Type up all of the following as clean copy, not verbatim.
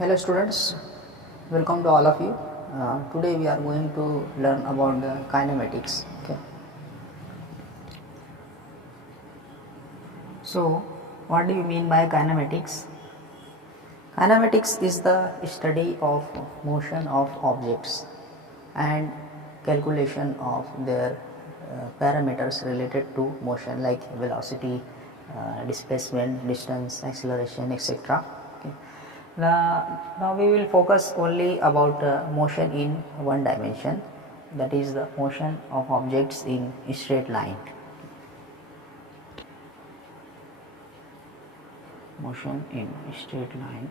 Hello students, welcome to all of you. Today we are going to learn about the kinematics. Okay. So what do you mean by kinematics? Kinematics is the study of motion of objects and calculation of their parameters related to motion like velocity, displacement, distance, acceleration, etc. Okay. Now we will focus only about motion in one dimension, that is the motion of objects in a straight line. Motion in a straight line.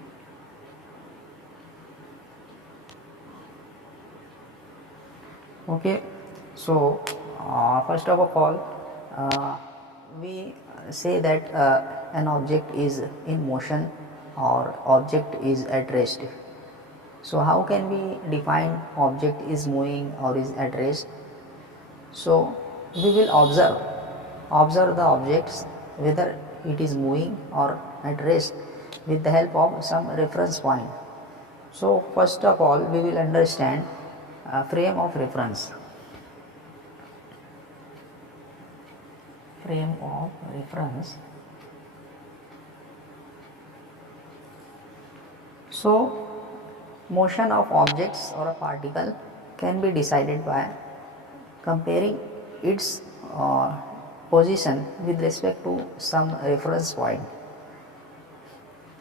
Okay, so first of all, we say that an object is in motion or object is at rest. So how can we define object is moving or is at rest? So we will observe the objects whether it is moving or at rest with the help of some reference point. So first of all we will understand frame of reference. Frame of reference. So motion of objects or a particle can be decided by comparing its position with respect to some reference point.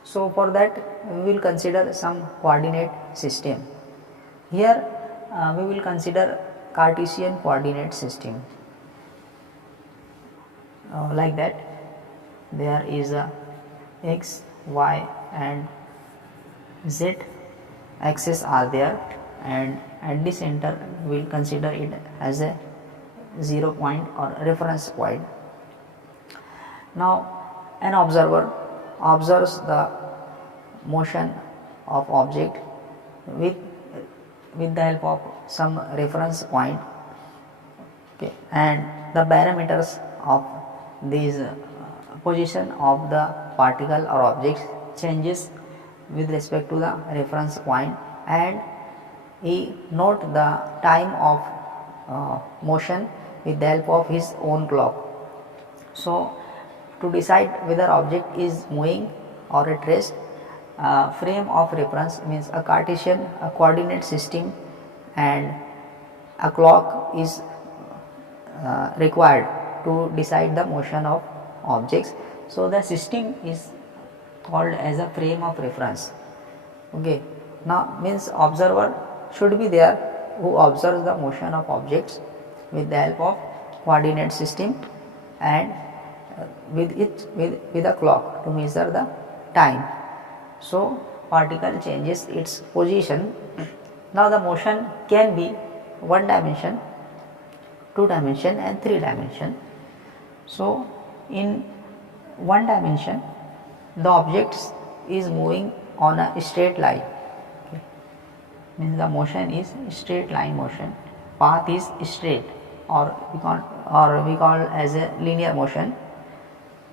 So for that we will consider some coordinate system. Here we will consider Cartesian coordinate system. Like that, there is a x, y and z axis are there, and at the center we will consider it as a 0 point or reference point. Now an observer observes the motion of object with the help of some reference point, okay, and the parameters of this position of the particle or object changes with respect to the reference point, and he note the time of motion with the help of his own clock. So to decide whether object is moving or at rest, frame of reference means a Cartesian coordinate system and a clock is required to decide the motion of objects. So the system is called as a frame of reference. Okay. Now means observer should be there who observes the motion of objects with the help of coordinate system and with a clock to measure the time. So particle changes its position. Now the motion can be one dimension, two dimension and three dimension. So in one dimension the object is moving on a straight line, okay. Means the motion is straight line motion, path is straight, or we call as a linear motion.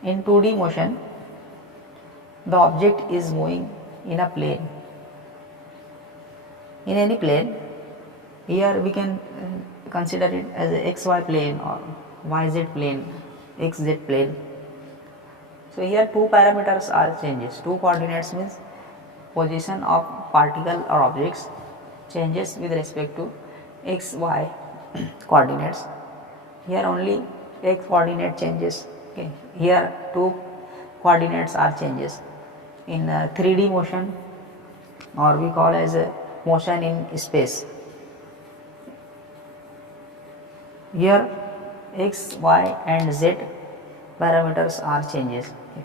In 2D motion the object is moving in a plane, in any plane. Here we can consider it as a xy plane or yz plane, xz plane. So here two parameters are changes, two coordinates means position of particle or objects changes with respect to x, y coordinates. Here only x coordinate changes, okay. Here two coordinates are changes. In 3D motion, or we call as a motion in space, here x, y and z parameters are changes, okay.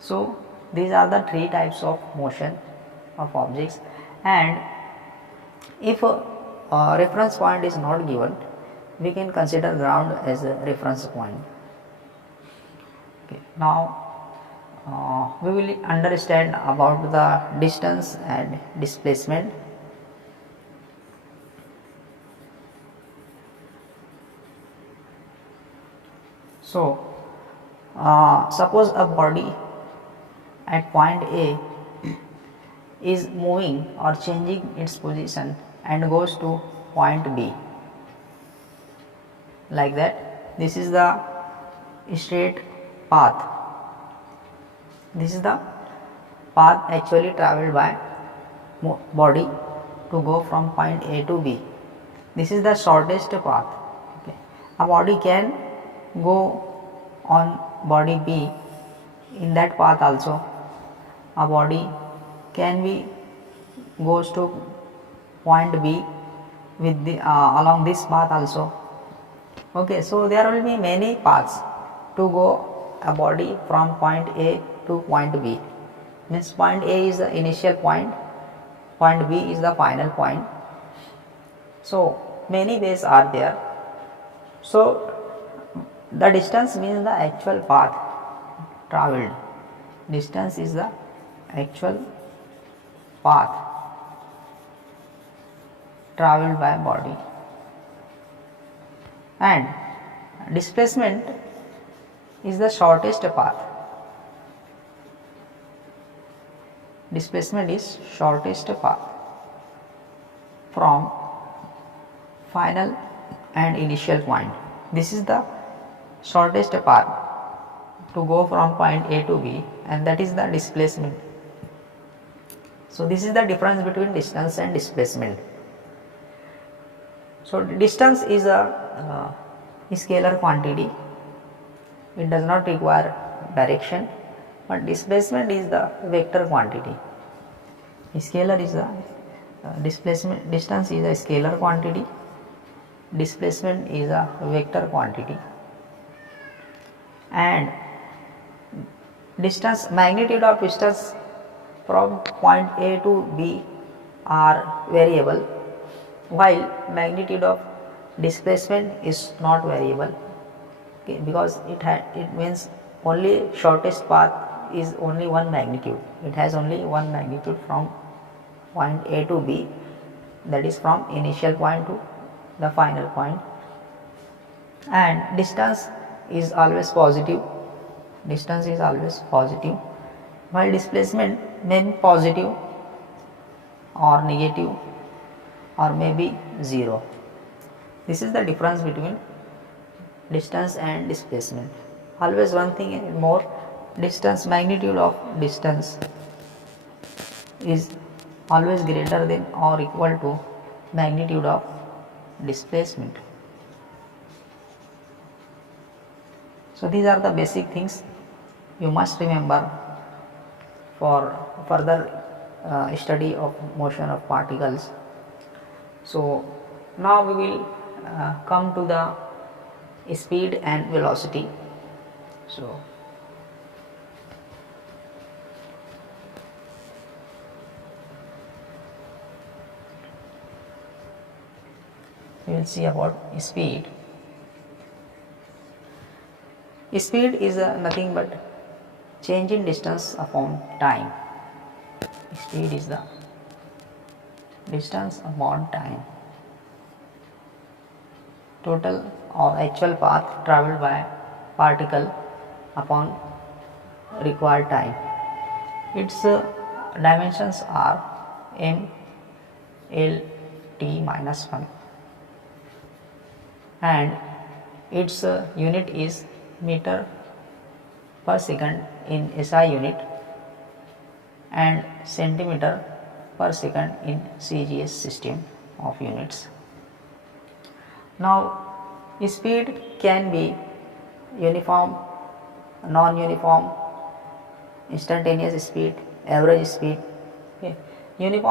So these are the three types of motion of objects, and if a reference point is not given, we can consider ground as a reference point, okay. Now we will understand about the distance and displacement. So suppose a body at point A is moving or changing its position and goes to point B, like that. This is the straight path. This is the path actually traveled by body to go from point A to B. This is the shortest path. Okay. A body can go on body B in that path also. A body can be goes to point B with the along this path also. Okay, so there will be many paths to go a body from point A to point B. Means point A is the initial point, point B is the final point. So many ways are there. So the distance means the actual path traveled. Distance is the actual path traveled by body, and displacement is the shortest path. Displacement is shortest path from final and initial point. This is the shortest path to go from point A to B, and that is the displacement. So this is the difference between distance and displacement. So distance is a scalar quantity. It does not require direction, but displacement is the vector quantity. Scalar is the displacement. Distance is a scalar quantity. Displacement is a vector quantity. And distance, magnitude of distance from point A to B are variable, while magnitude of displacement is not variable. Okay, because it means only shortest path is only one magnitude. It has only one magnitude from point A to B, that is from initial point to the final point. And distance is always positive. Distance is always positive, while displacement may be positive or negative or maybe zero. This is the difference between distance and displacement. Always one thing more, distance, magnitude of distance is always greater than or equal to magnitude of displacement. So these are the basic things you must remember for further study of motion of particles. So now we will come to the speed and velocity. So we will see about speed. Speed is nothing but change in distance upon time. Speed is the distance upon time, total or actual path travelled by particle upon required time. Its dimensions are m, l, t minus 1, and its unit is meter per second in SI unit and centimeter per second in CGS system of units. Now speed can be uniform, non-uniform, instantaneous speed, average speed. Okay. Uniform